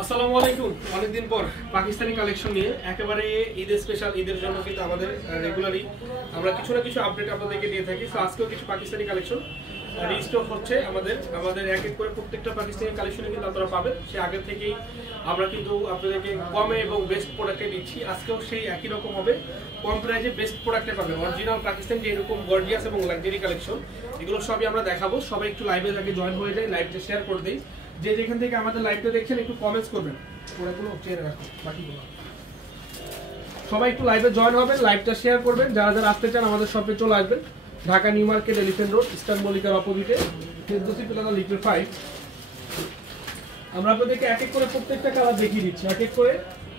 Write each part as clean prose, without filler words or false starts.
আসসালামু আলাইকুম। অনেকদিন পর পাকিস্তানি কালেকশন নিয়ে একেবারে ঈদের স্পেশাল, ঈদের জন্য কিন্তু আমাদের রেগুলারই আমরা কিছু না কিছু আপডেট আপনাদেরকে দিয়ে থাকি। তো আজকেও কিছু পাকিস্তানি কালেকশন রিস্টক হচ্ছে আমাদের এক এক করে প্রত্যেকটা পাকিস্তানি কালেকশনে কিন্তু আপনারা পাবেন। সে আগে থেকেই আমরা কিন্তু আপনাদেরকে কমে এবং বেস্ট প্রোডাক্টে দিচ্ছি। আজকেও সেই একই রকম হবে, কম প্রাইসে বেস্ট প্রোডাক্টে পাবেন। অরিজিনাল পাকিস্তানি যে এরকম গর্জিয়াস এবং লাক্সারি কালেকশন, এগুলো সবই আমরা দেখাবো। সবাই একটু লাইভে আগে জয়েন হয়ে যায়, লাইভটা শেয়ার করে দিই। যে যেখান থেকে আমাদের লাইভটা দেখছেন একটু কমেন্টস করবেন, পুরোগুলো চেয়ে রাখুন, বাকিগুলো সবাই একটু লাইভে জয়েন হবেন, লাইভটা শেয়ার করবেন। যারা যারা আসতে চান আমাদের শপে চলে আসবেন, Dhaka New Market, Elephant Road, Eastern মল্লিকার অপোজিটে, ফেরদৌসি প্লাজা, লিটার 5। আমরা আপনাদেরকে এক এক করে প্রত্যেকটা কালার দেখিয়ে দিচ্ছি, এক এক করে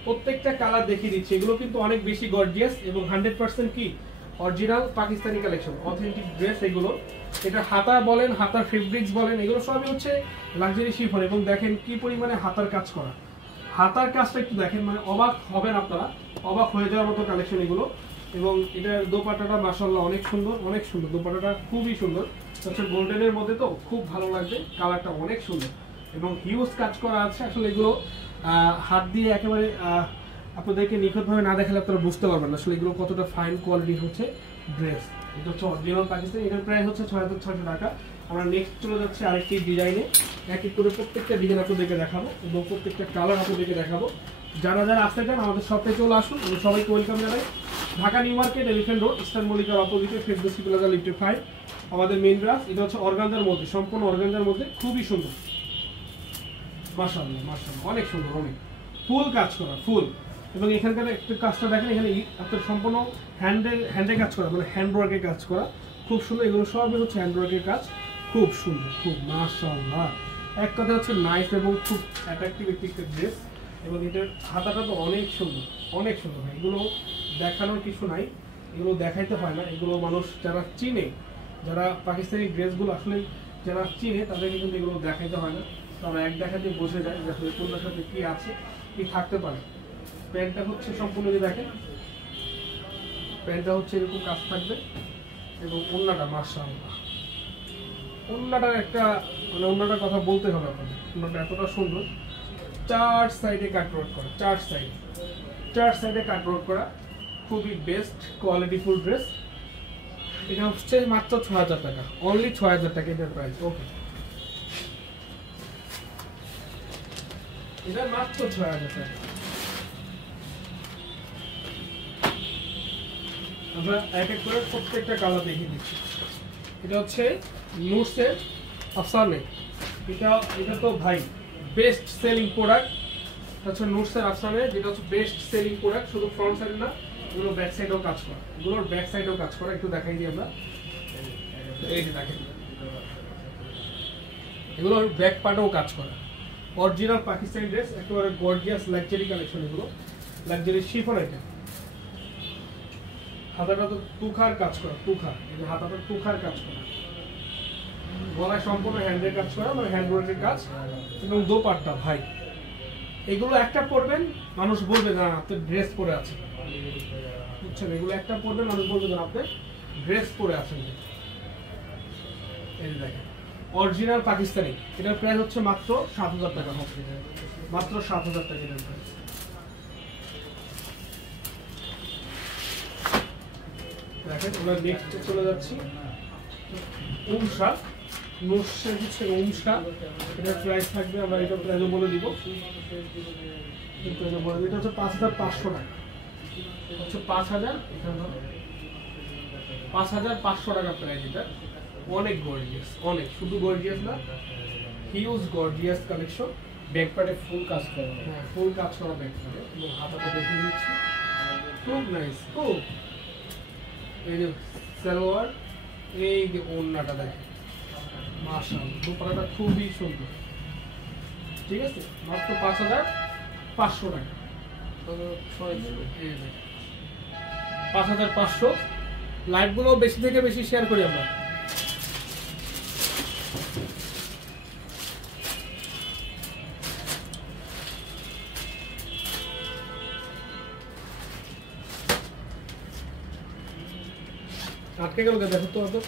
প্রত্যেকটা কালার দেখিয়ে দিচ্ছি। এগুলো কিন্তু অনেক বেশি গর্জিয়াস এবং 100% কি original Pakistani collection, authentic dress এগুলো। এটা হাতা বলেন, হাতার ফেব্রিক্স বলেন, এগুলো সবই হচ্ছে লাক্সারি শিফন। এবং দেখেন কি পরিমাণে হাতার কাজ করা, হাতার কাজটা একটু দেখেন, মানে অবাক হবেন আপনারা, অবাক হয়ে যাওয়ার মতো কালেকশন এগুলো। এবং এটার দোপাট্টাটা মাশাআল্লাহ অনেক সুন্দর, অনেক সুন্দর দোপাট্টাটা, খুবই সুন্দর। হচ্ছে গোল্ডেনের মধ্যে তো খুব ভালো লাগবে, কালারটা অনেক সুন্দর এবং হিউজ কাজ করা আছে। আসলে এগুলো হাত দিয়ে একেবারে আপনাদেরকে নিখুঁতভাবে না দেখালে আপনারা বুঝতে পারবেন না আসলে এগুলো কতটা ফাইন কোয়ালিটির হচ্ছে ড্রেস। এটা হচ্ছে অরিজিনাল পাকিস্তানি, এটার প্রাইস হচ্ছে 6600 টাকা। আমরা নেক্সট চলে যাচ্ছি আরেকটি ডিজাইনে, এক এক করে প্রত্যেকটা ডিজাইন আপনাদেরকে দেখাবো এবং প্রত্যেকটা কালার আপনাদেরকে দেখাবো। যারা যারা আসতে চান আমাদের শপে চলে আসুন, আমি সবাইকে ওয়েলকাম জানাই। Dhaka New Market, Elephant Road, Eastern মল্লিকার অপোজিটে, ফেরদৌসি প্লাজা, লিফট 5 আমাদের মেইন ব্রাঞ্চ। এটা হচ্ছে অর্গানজার মধ্যে, সম্পূর্ণ অর্গানজার মধ্যে, খুবই সুন্দর মাশাআল্লাহ, মাশাআল্লাহ অনেক সুন্দর, অনেক ফুল কাজ করা, ফুল। এবং এখানকার একটু কাজটা দেখেন, এখানে আপনার সম্পূর্ণ হ্যান্ডে কাজ করা, মানে হ্যান্ড ওয়ার্কের কাজ করা, খুব সুন্দর। এগুলো সবই হচ্ছে হ্যান্ড ওয়ার্কের কাজ, খুব সুন্দর, খুব মাশাআল্লাহ। এক কথা হচ্ছে নাইস এবং খুব অ্যাট্রাকটিভ একটি ড্রেস। এবং এটার হাতাটা তো অনেক সুন্দর, অনেক সুন্দর ভাই। এগুলো দেখানোর কিছু নাই, এগুলো দেখাইতে হয় না। এগুলো মানুষ যারা চিনে, যারা পাকিস্তানি ড্রেসগুলো আসলে যারা চিনে, তাদেরকে কিন্তু এগুলো দেখাইতে হয় না। তারা এক দেখাতে বসে যায় যে আসলে কোনটার সাথে কি আছে, কি থাকতে পারে। প্যান্টটা হচ্ছে সম্পূর্ণ, যে দেখেন প্যান্টটা হচ্ছে এরকম কাজ থাকবে এবং ওন্নাটা মাশাআল্লাহ, ওন্নাটার একটা মানে ওন্নাটার কথা বলতে হবে আপনাদের। ওন্নাটা এতটা সুন্দর, চার সাইডে কাটওয়ার্ক করা, চার সাইডে কাটওয়ার্ক করা, খুবই বেস্ট কোয়ালিটিফুল ড্রেস। এটা হচ্ছে মাত্র 6000 টাকা, অনলি 6000 টাকা এটার প্রাইস। ওকে, এটা মাত্র 6000 টাকা। আমরা এক এক করে প্রত্যেকটা কালার দেখিয়ে দিচ্ছি। এটা হচ্ছে নুটসের আফসানে, এটা তো ভাই বেস্ট সেলিং প্রোডাক্ট। এটা হচ্ছে নুটসের আফসানে, যেটা হচ্ছে বেস্ট সেলিং প্রোডাক্ট। শুধু ফ্রন্ট সাইডে না, এগুলো ব্যাক সাইডেও কাজ করা, এগুলোর ব্যাক সাইডেও কাজ করা। একটু দেখাই দিই আমরা, এই যে দেখেন এগুলোর ব্যাক পার্টেও কাজ করা। অরিজিনাল পাকিস্তানি ড্রেস, একেবারে গর্জিয়াস লাক্সারি কালেকশন, এগুলো লাক্সারি শিফন আইটেম। হাতাটা তো তুখার কাজ করা, তুখার, এই যে হাতাটা তুখার কাজ করা, গলায় সম্পূর্ণ হ্যান্ডের কাজ করা, মানে হ্যান্ড ওয়ার্কের কাজ। এবং দোপাট্টা ভাই, এগুলো একটা পরবেন মানুষ বলবে না আপনি ড্রেস পরে আছেন, বুঝছেন? এগুলো একটা পরবেন মানুষ বলবে না আপনি ড্রেস পরে আছেন। এই যে দেখেন অরিজিনাল পাকিস্তানি, এটার প্রাইস হচ্ছে মাত্র 7000 টাকা, মাত্র 7000 টাকা এটার প্রাইস। দেখেন আমরা নেক্সট চলে যাচ্ছি উমশা, নুটসের হচ্ছে উমশা। এটার প্রাইস থাকবে, আমরা এটার প্রাইসও বলে দিব, এটা হচ্ছে 5500 টাকা, হচ্ছে 5500 টাকা প্রাইস। এটা অনেক গর্জিয়াস, অনেক, শুধু গর্জিয়াস না, হিউজ গর্জিয়াস কালেকশন। ব্যাক পার্টে ফুল কাজ করা, হ্যাঁ ফুল কাজ করা ব্যাক পার্টে। এবং হাতাটা দেখে নিচ্ছি, খুব নাইস, খুব। এই যে সালোয়ার, এই যে ওড়নাটা দেখেন মাশাআল্লাহ, দোপাট্টাটা খুবই সুন্দর। ঠিক আছে, মাত্র 5500 টাকা, 5500। লাইভগুলো বেশি থেকে বেশি শেয়ার করি আমরা। আটকে গেল দেখো তো